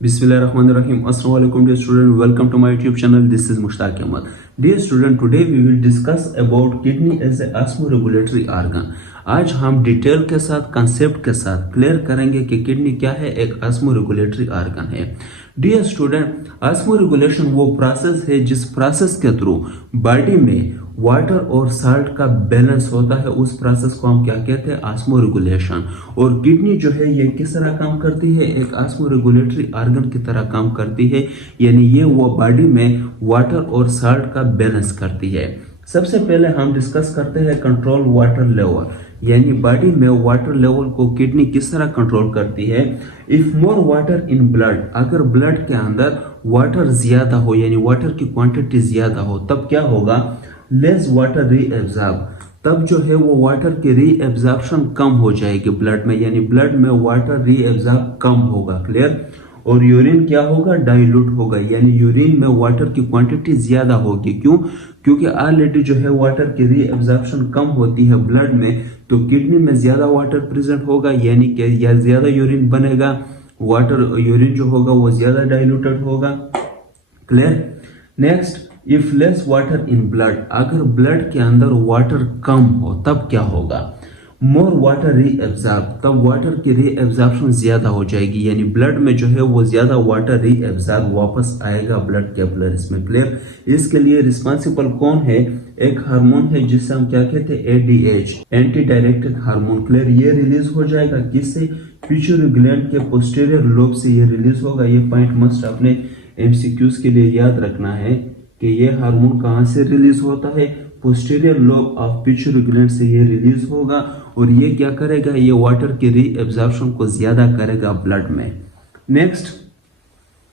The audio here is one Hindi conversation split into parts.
Bismillahirrahmanirrahim. Assalamualaikum dear student. Welcome to my YouTube channel. This is Mushtaq Ahmad. Dear student, today we will discuss about kidney as a osmoregulatory organ. आज हम डिटेल के साथ कंसेप्ट के साथ क्लियर करेंगे कि किडनी क्या है, एक ऑस्मोरेगुलेटरी ऑर्गन है। डियर स्टूडेंट, ऑस्मोरेगुलेशन वो प्रोसेस है जिस प्रोसेस के थ्रू बॉडी में वाटर और साल्ट का बैलेंस होता है। उस प्रोसेस को हम क्या कहते हैं, ऑस्मोरेगुलेशन। और किडनी जो है ये किस तरह काम करती है, एक ऑस्मोरेगुलेटरी ऑर्गन की तरह काम करती है, यानी ये वो बॉडी में वाटर और साल्ट का बैलेंस करती है। सबसे पहले हम डिस्कस करते हैं कंट्रोल वाटर लेवल, यानी बॉडी में वाटर लेवल को किडनी किस तरह कंट्रोल करती है। If more water in blood, अगर ब्लड के अंदर वाटर ज्यादा हो, यानी वाटर की क्वांटिटी ज्यादा हो, तब क्या होगा, लेस वाटर रीएब्जॉर्ब, तब जो है वो वाटर की रीएब्जॉर्प्शन कम हो जाएगी ब्लड में, यानी ब्लड में वाटर रीएब्जॉर्ब कम होगा। क्लियर। और यूरिन क्या होगा, डाइल्यूट होगा, यानी यूरिन में वाटर की क्वांटिटी ज्यादा होगी। क्यों? क्योंकि ऑलरेडी जो है वाटर की रीएब्जॉर्प्शन कम होती है ब्लड में, तो किडनी में ज्यादा वाटर प्रेजेंट होगा, यानी कि या ज्यादा यूरिन बनेगा, वाटर यूरिन जो होगा वो ज्यादा डाइल्यूटेड होगा। Clear. Next, if less water in blood, अगर ब्लड के अंदर वाटर कम हो तब क्या होगा, मोर वाटर रीएब्जॉर्ब, तब वाटर की रीएब्जॉर्प्शन ज्यादा हो जाएगी, यानी ब्लड में जो है वो ज्यादा वाटर रीएब्जॉर्ब वापस आएगा ब्लड कैपिलरीज में। क्लियर। इसके लिए रिस्पॉन्सिबल कौन है, एक हार्मोन है जिससे हम क्या कहते हैं, ADH, anti directed hormone. Clear. ये रिलीज हो जाएगा किससे, पिट्यूटरी ग्लैंड के पोस्टीरियर लोब से ये रिलीज होगा। ये पॉइंट मस्ट अपने एमसीक्यूज के लिए याद रखना है कि ये हार्मोन कहां से रिलीज होता है, posterior lobe of pituitary gland से ये रिलीज होगा, और ये क्या करेगा, ये वाटर की रीएब्जॉर्प्शन को ज्यादा करेगा ब्लड में। Next,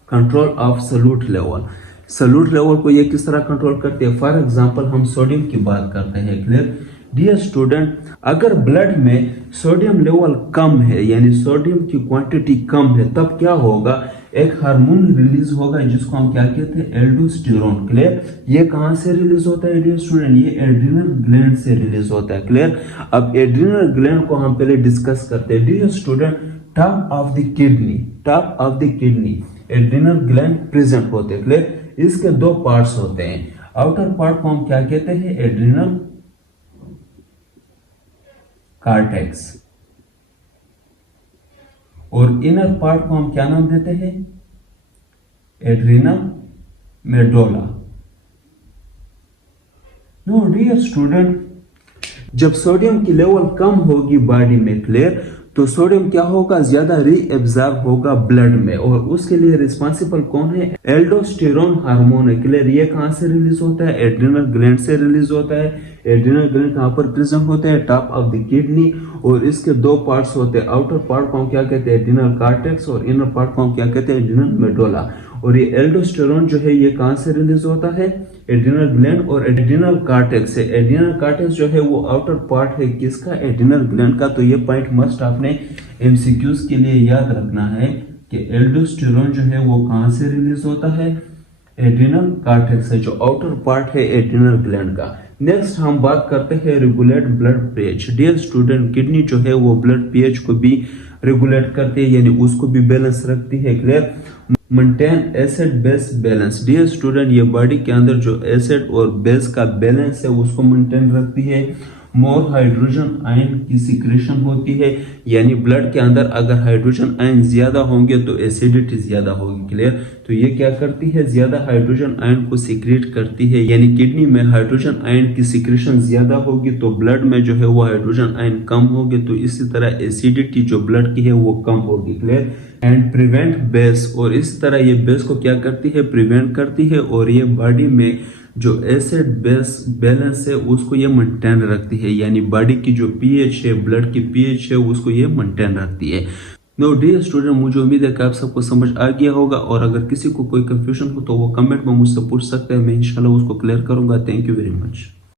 control of solute level, solute level को ये किस तरह कंट्रोल करते हैं। फॉर एग्जांपल हम सोडियम की बात करते हैं। क्लियर। डियर स्टूडेंट, अगर ब्लड में सोडियम लेवल कम है, यानी सोडियम की क्वांटिटी कम है, तब क्या होगा, एक हार्मोन रिलीज होगा जिसको हम क्या कहते हैं, एल्डोस्टेरोन। क्लियर। ये कहां से रिलीज होता है डियर स्टूडेंट, ये एड्रिनल ग्लैंड से रिलीज होता है। क्लियर। अब एड्रिनल ग्लैंड को हम पहले डिस्कस करते हैं। Dear student, top of the kidney, top of the kidney adrenal gland present होते हैं। क्लियर। इसके दो पार्ट्स होते हैं, आउटर पार्ट को हम क्या कहते हैं, एड्रिनल कार्टेक्स, और इनर पार्ट को हम क्या नाम देते हैं, adrenal medulla. No dear student, जब सोडियम की लेवल कम होगी बॉडी में, क्लियर, तो सोडियम क्या होगा, ज्यादा रीएब्जॉर्ब होगा ब्लड में, और उसके लिए रिस्पॉन्सिबल कौन है, एल्डोस्टेरोन हार्मोन है। क्लियर। ये कहां से रिलीज होता है, एड्रिनल ग्लैंड से रिलीज होता है। एड्रिनल ग्लैंड कहां पर प्रेजेंट होते हैं, टॉप ऑफ द किडनी, और इसके दो पार्ट्स होते हैं, आउटर पार्ट को हम क्या कहते हैं, एड्रिनल कार्टेक्स, और इनर पार्ट को हम क्या कहते हैं, एड्रिनल मेडुला। और ये एल्डोस्टेरोन जो है ये कहां से रिलीज होता है, एड्रिनल ग्लैंड और एड्रिनल कार्टेक्स से। एड्रिनल कार्टेक्स जो है वो आउटर पार्ट है किसका, एड्रिनल ग्लैंड का। तो ये पॉइंट मस्ट आपने एमसीक्यूज के लिए याद रखना है कि एल्डोस्टेरोन जो है वो कहां से रिलीज होता है, एड्रिनल कार्टेक्स से, जो आउटर पार्ट है एड्रिनल ग्लैंड का। नेक्स्ट हम बात करते हैं regulate blood pH. Dear student, kidney जो है वो ब्लड पीएच को भी रेगुलेट करती है, यानी उसको भी बैलेंस रखती है। Clear. Maintain acid base balance. Dear student, ये बॉडी के अंदर जो एसिड और बेस का बैलेंस है उसको मेंटेन रखती है। मोर हाइड्रोजन आयन की सिक्रेशन होती है, यानी ब्लड के अंदर अगर हाइड्रोजन आयन ज्यादा होंगे तो एसिडिटी ज्यादा होगी। क्लियर। तो ये क्या करती है, ज्यादा हाइड्रोजन आयन को सिक्रेट करती है, यानी किडनी में हाइड्रोजन आयन की सिक्रेशन ज्यादा होगी तो ब्लड में जो है वो हाइड्रोजन आयन कम होगी, तो इसी तरह एसिडिटी जो ब्लड की है वो कम होगी। क्लियर। एंड प्रिवेंट बेस, और इस तरह ये बेस को क्या करती है, प्रिवेंट करती है, और ये बॉडी में जो एसिड बेस बैलेंस है उसको ये मेंटेन रखती है, यानी बॉडी की जो पीएच है, ब्लड की पीएच है, उसको ये मेंटेन रखती है। नो डियर स्टूडेंट, मुझे उम्मीद है कि आप सबको समझ आ गया होगा, और अगर किसी को कोई कंफ्यूजन हो तो वो कमेंट में मुझसे पूछ सकते हैं, मैं इंशाल्लाह उसको क्लियर करूंगा। Thank you very much.